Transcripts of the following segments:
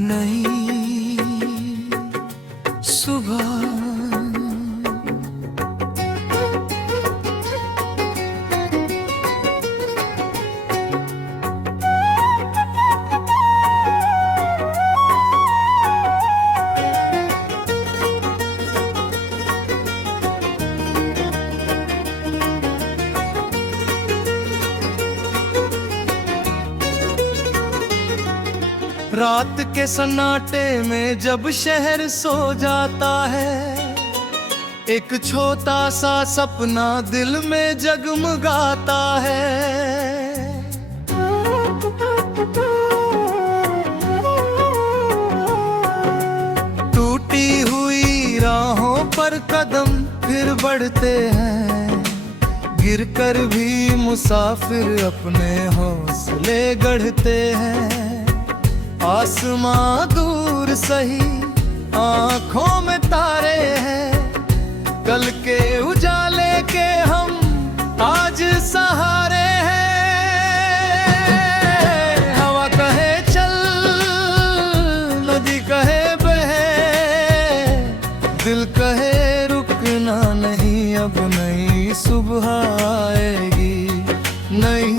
नई सुबह। रात के सन्नाटे में जब शहर सो जाता है, एक छोटा सा सपना दिल में जगमगाता है। टूटी हुई राहों पर कदम फिर बढ़ते हैं, गिरकर भी मुसाफिर अपने हौसले गढ़ते हैं। आसमां दूर सही, आंखों में तारे हैं, कल के उजाले के हम आज सहारे हैं। हवा कहे चल, नदी कहे बहे, दिल कहे रुकना नहीं, अब नई सुबह आएगी, नई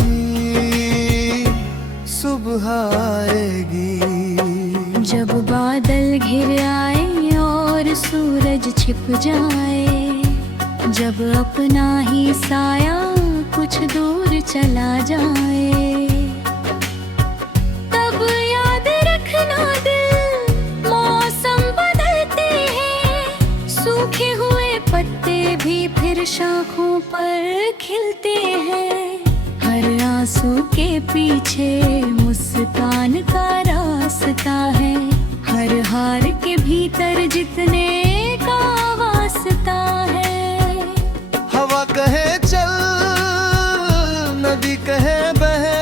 सुबह आएगी। जब बादल घिर आए और सूरज छिप जाए, जब अपना ही साया कुछ दूर चला जाए, तब याद रखना दिल मौसम बदलते हैं, सूखे हुए पत्ते भी फिर शाखों पर खिलते हैं। हर आंसू के पीछे मुस्कान का रास्ता है, हर हार के भीतर जितने का वास्ता है। हवा कहे चल, नदी कहे बहे,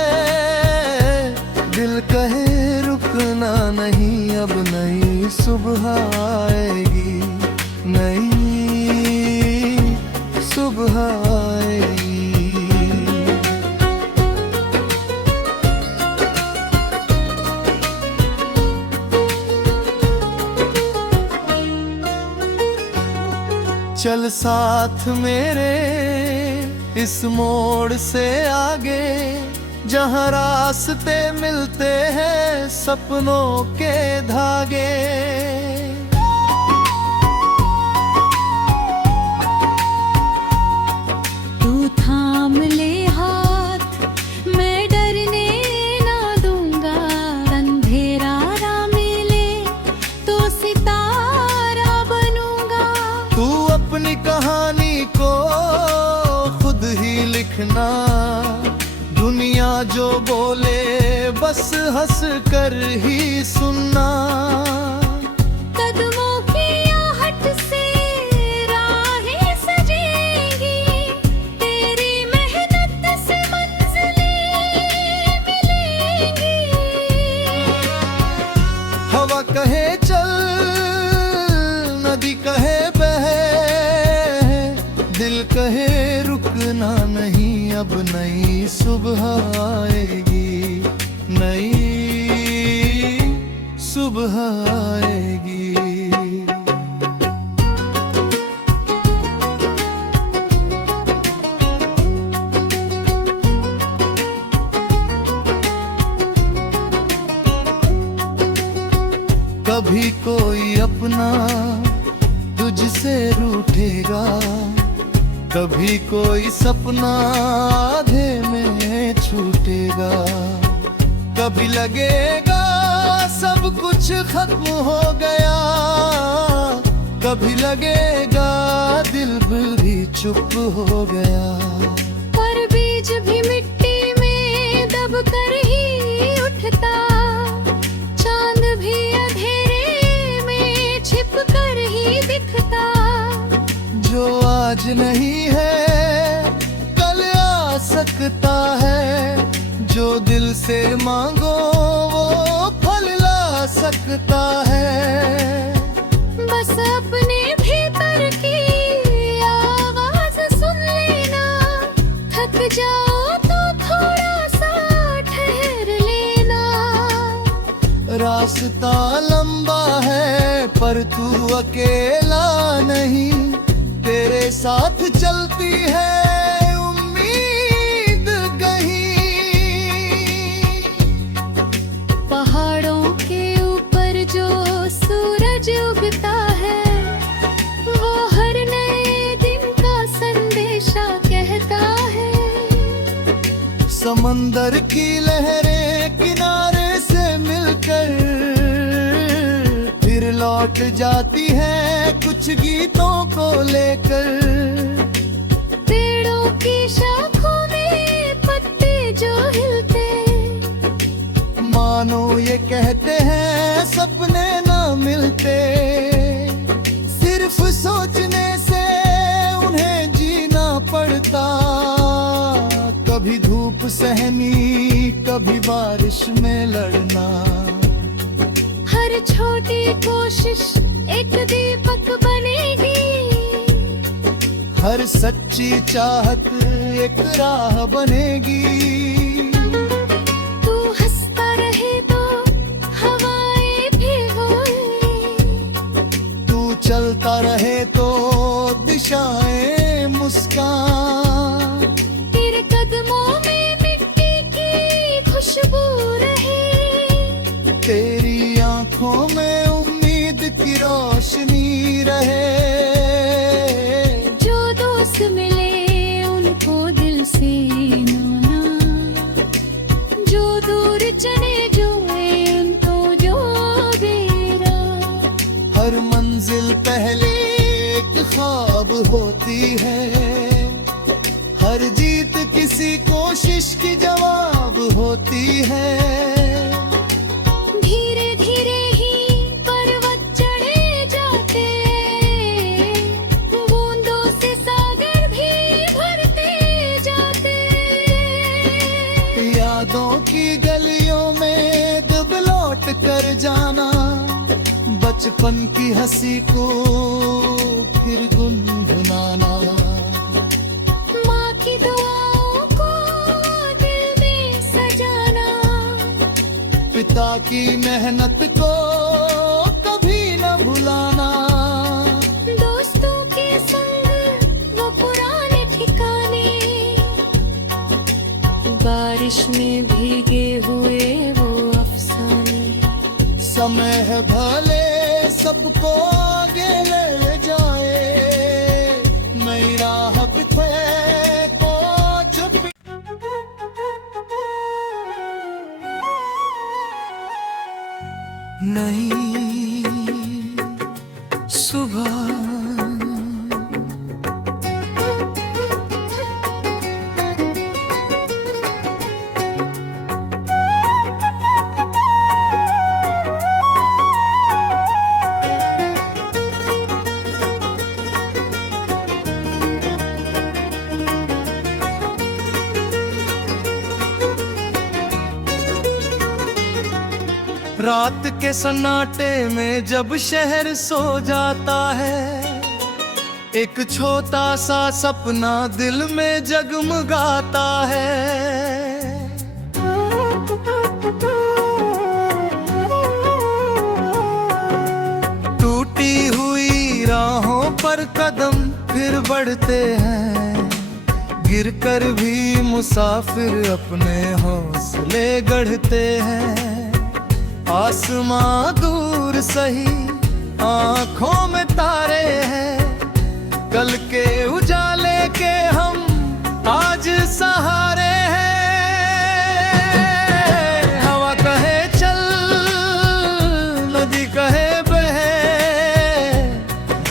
दिल कहे रुकना नहीं, अब नई सुबह आएगी, नई सुबह आएगी। चल साथ मेरे इस मोड़ से आगे, जहाँ रास्ते मिलते हैं सपनों के धागे। तू थाम ले हाथ, मैं डरने ना दूंगा, अंधेरा ना मिले तो सितारा बनूंगा। तू अपनी कहानी को खुद ही लिखना, दुनिया जो बोले बस हंस कर ही सुनना। कदमों की आहट से राहें सजेंगी, तेरी मेहनत से मंजिलें मिलेंगी। हवा कहे चल, नदी कहे बहे, दिल कहे रुकना नहीं, अब नई सुबह आएगी, नई सुबह आएगी। कभी कोई अपना तुझसे रूठेगा, कभी कोई सपना आधे में छूटेगा। कभी लगेगा सब कुछ खत्म हो गया, कभी लगेगा दिल भी चुप हो गया। पर बीज भी मिट्टी में दब कर ही उठता, चांद भी अंधेरे में छिप कर ही दिखता। जो आज नहीं है कल आ सकता है, जो दिल से मांगो वो फल ला सकता है। बस अपने भीतर की आवाज सुन लेना, थक जाओ तो थोड़ा सा ठहर लेना। रास्ता लंबा है पर तू अकेला नहीं, तेरे साथ चलती है उम्मीद कहीं। पहाड़ों के ऊपर जो सूरज उगता है, वो हर नए दिन का संदेशा कहता है। समंदर की लहरें किनारे से मिलकर फिर लौट जाती है कुछ गीतों को लेकर। पेड़ों की शाखों में पत्ते जो हिलते, मानो ये कहते हैं सपने ना मिलते। सिर्फ सोचने से उन्हें जीना पड़ता, कभी धूप सहनी कभी बारिश में लड़ना। हर छोटी कोशिश एक दीपक बनेगी, हर सच्ची चाहत एक राह बनेगी। तू हंसता रहे तो हवाएं भिगोए, तू चलता रहे तो दिशाएं मुस्कान। तेरे कदमों में मिट्टी की खुशबू रहे, तेरी आंखों में उम्मीद की रोशनी रहे। जो दोस्त मिले उनको दिल से माना, जो दूर चले जो उनको जो बेरा। हर मंजिल पहले एक ख्वाब होती है, हर जीत किसी कोशिश की जवाब होती है। धीरे धीरे ही पर्वत चढ़े जाते, बूंदों से सागर भी भरते जाते। यादों की गलियों में दब लौट कर जाना, बचपन की हंसी को फिर गुनगुनाना। माँ की दुआओं को दिल में सजाना, पिता की मेहनत को कभी न भुलाना। दोस्तों के संग वो पुराने ठिकाने, बारिश में भीगे हुए वो अफसाने। समय है भले सबको आगे ले जाए, नई राह पे को जब नई सुबह रात के सन्नाटे में जब शहर सो जाता है, एक छोटा सा सपना दिल में जगमगाता है। टूटी हुई राहों पर कदम फिर बढ़ते हैं, गिरकर भी मुसाफिर अपने हौसले गढ़ते हैं। आसमां दूर सही आंखों में तारे हैं, कल के उजाले के हम आज सहारे हैं। हवा कहे चल, नदी कहे बहे,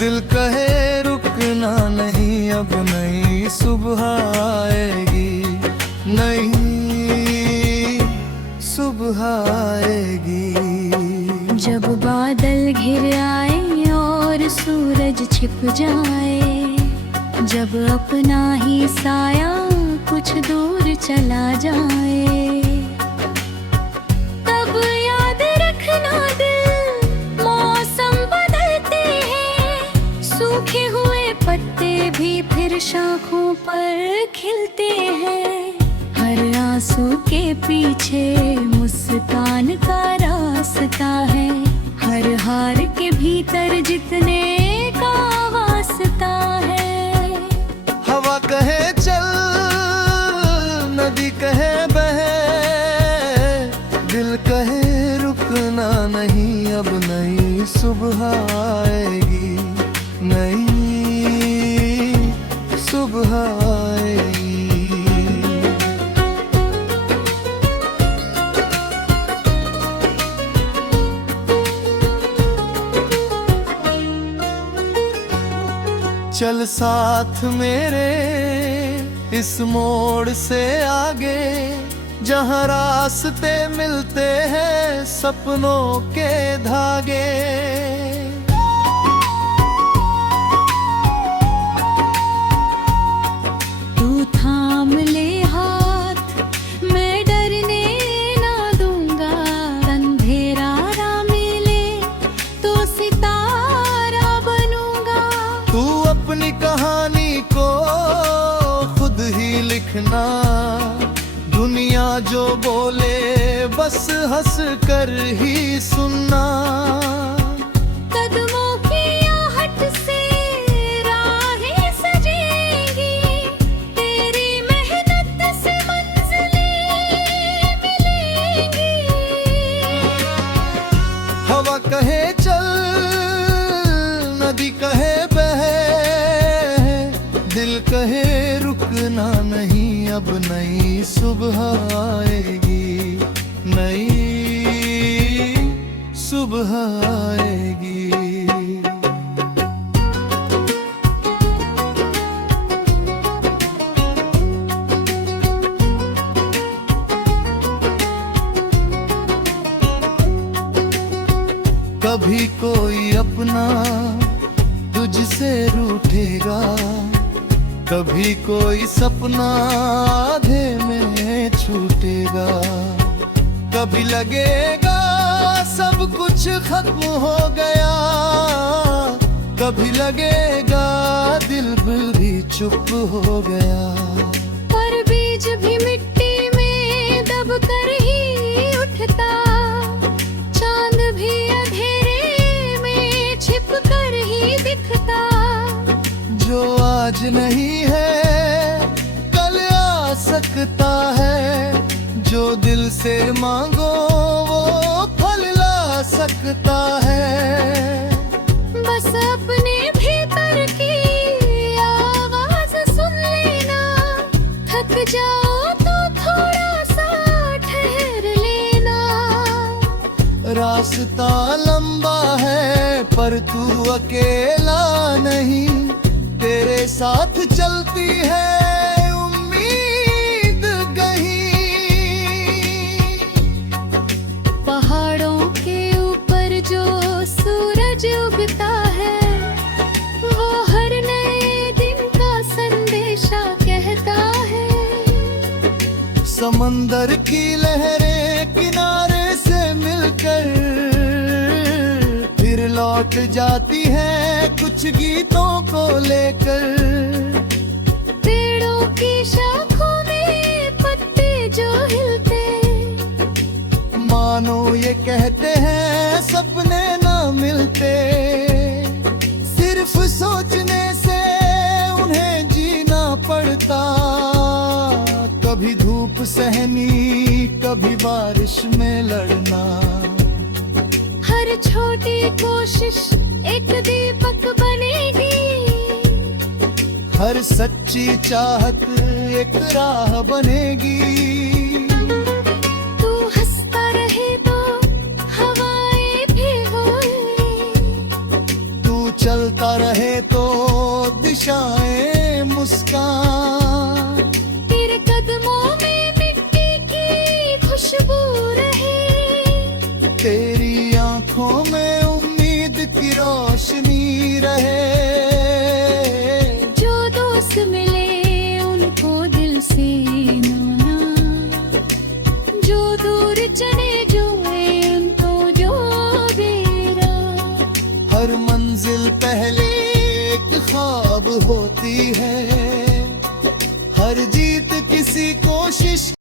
दिल कहे रुकना नहीं, अब नई सुबह आएगी, नई सुबह आएगी। जब बादल घिर आए और सूरज छिप जाए, जब अपना ही साया कुछ दूर चला जाए, तब याद रखना दिल मौसम बदलते हैं, सूखे हुए पत्ते भी फिर शाखों पर खिलते हैं। हर आंसू के पीछे मुस्कान का राज रास्ता है, हर हार के भीतर जितने का वास्ता है। हवा कहे चल, नदी कहे बहे, दिल कहे रुकना नहीं, अब नई सुबह आएगी, नई सुबह आएगी। चल साथ मेरे इस मोड़ से आगे, जहाँ रास्ते मिलते हैं सपनों के धागे। तू थाम ले हाथ, मैं डरने ना दूंगा, अंधेरा ना मिले तो सितारा बनूंगा। तू अपनी कहानी को खुद ही लिखना, दुनिया जो बोले बस हंस कर ही सुनना। कदमों की आहट से राहें सजेंगी, तेरी मेहनत से मंजिलें मिलेंगी। हवा कहे चल, नदी कहे बहे, दिल कहे रुकना नहीं, अब नई सुबह आएगी, नई सुबह आएगी। कभी कोई अपना तुझसे रूठेगा, कभी कोई सपना आधे में छूटेगा। कभी लगेगा सब कुछ खत्म हो गया, कभी लगेगा दिल भी चुप हो गया। पर बीज भी मिट्टी में दब कर ही उठता, चांद भी अंधेरे में छिप कर ही दिखता। जो आज नहीं है कल आ सकता है, जो दिल से मांगो वो फल ला सकता है। बस अपने भीतर की आवाज सुन लेना, थक जाओ तो थोड़ा सा ठहर लेना। रास्ता लंबा है पर तू अकेला नहीं, तेरे साथ चलती है उम्मीद कहीं। पहाड़ों के ऊपर जो सूरज उगता है, वो हर नए दिन का संदेशा कहता है। समंदर की लहरें किनारे से मिलकर फिर लौट जाती है कुछ गीतों को लेकर। पेड़ों की शाखों में पत्ते जो हिलते, मानो ये कहते हैं सपने ना मिलते। सिर्फ सोचने से उन्हें जीना पड़ता, कभी धूप सहनी कभी बारिश में लड़ना। हर छोटी कोशिश एक दीपक बनेगी, हर सच्ची चाहत एक राह बनेगी। तू हंसता रहे तो हवाएं भी होंगी, तू चलता रहे तो दिशाएं मुस्कान। तेरे कदमों में मिट्टी की खुशबू रहे, तेरी आंखों में उम्मीद की रोशनी रहे। जो दोस्त मिले उनको दिल से माना, जो दूर चले जो उनको जो बेरा। हर मंजिल पहले एक ख्वाब होती है,